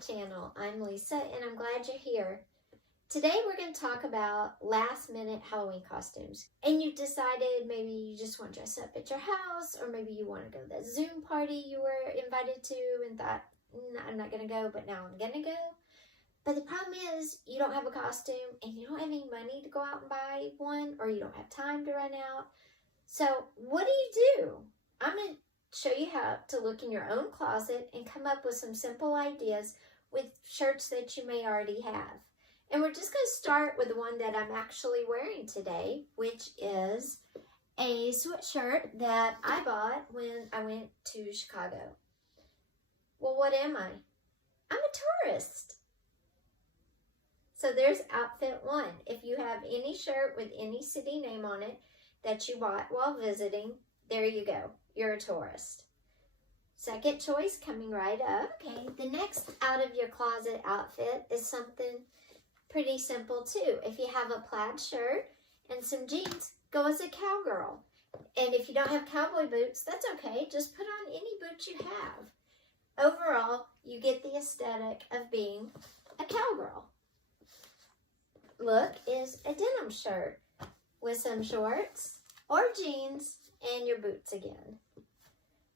channel. I'm Lisa and I'm glad you're here. Today we're going to talk about last minute Halloween costumes. And you've decided maybe you just want to dress up at your house, or maybe you want to go to that Zoom party you were invited to and thought, I'm not going to go, but now I'm going to go. But the problem is you don't have a costume and you don't have any money to go out and buy one, or you don't have time to run out. So what do? I'm going to show you how to look in your own closet and come up with some simple ideas with shirts that you may already have. And we're just going to start with the one that I'm actually wearing today, which is a sweatshirt that I bought when I went to Chicago. Well, what am I? I'm a tourist. So there's outfit one. If you have any shirt with any city name on it that you bought while visiting, there you go. You're a tourist. Second choice coming right up. Okay, the next out of your closet outfit is something pretty simple too. If you have a plaid shirt and some jeans, go as a cowgirl. And if you don't have cowboy boots, that's okay. Just put on any boots you have. Overall, you get the aesthetic of being a cowgirl. Look is a denim shirt with some shorts or jeans and your boots again.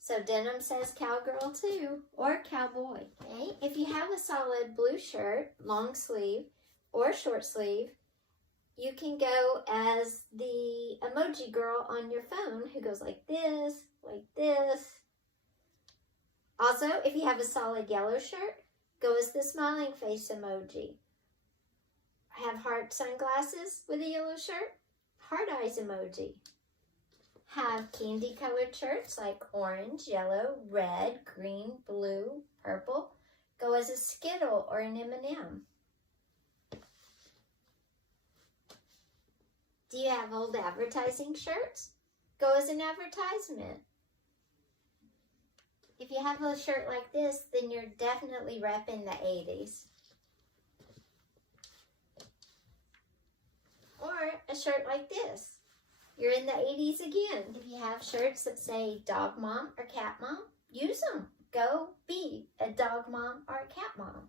So denim says cowgirl too, or cowboy. Okay? If you have a solid blue shirt, long sleeve or short sleeve, you can go as the emoji girl on your phone who goes like this, like this. Also, if you have a solid yellow shirt, go as the smiling face emoji. Have heart sunglasses with a yellow shirt, heart eyes emoji. Have candy colored shirts like orange, yellow, red, green, blue, purple. Go as a Skittle or an M&M. Do you have old advertising shirts? Go as an advertisement. If you have a shirt like this, then you're definitely repping the 80s. Or a shirt like this. You're in the 80s again. If you have shirts that say dog mom or cat mom, use them. Go be a dog mom or a cat mom.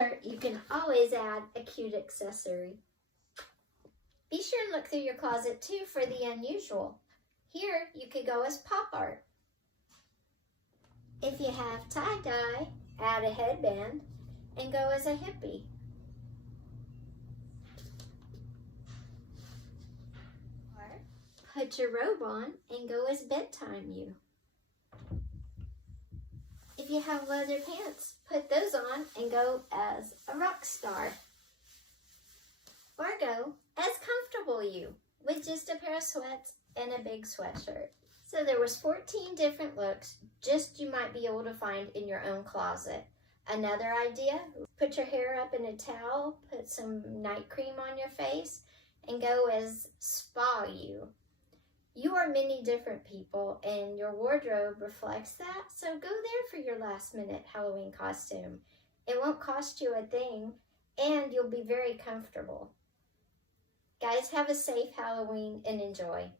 Or you can always add a cute accessory. Be sure and look through your closet too for the unusual. Here you could go as pop art. If you have tie-dye, add a headband and go as a hippie. Put your robe on and go as bedtime you. If you have leather pants, put those on and go as a rock star. Or go as comfortable you with just a pair of sweats and a big sweatshirt. So there was 14 different looks just you might be able to find in your own closet. Another idea, put your hair up in a towel, put some night cream on your face, and go as spa you. You are many different people and your wardrobe reflects that, so go there for your last minute Halloween costume. It won't cost you a thing and you'll be very comfortable. Guys, have a safe Halloween and enjoy.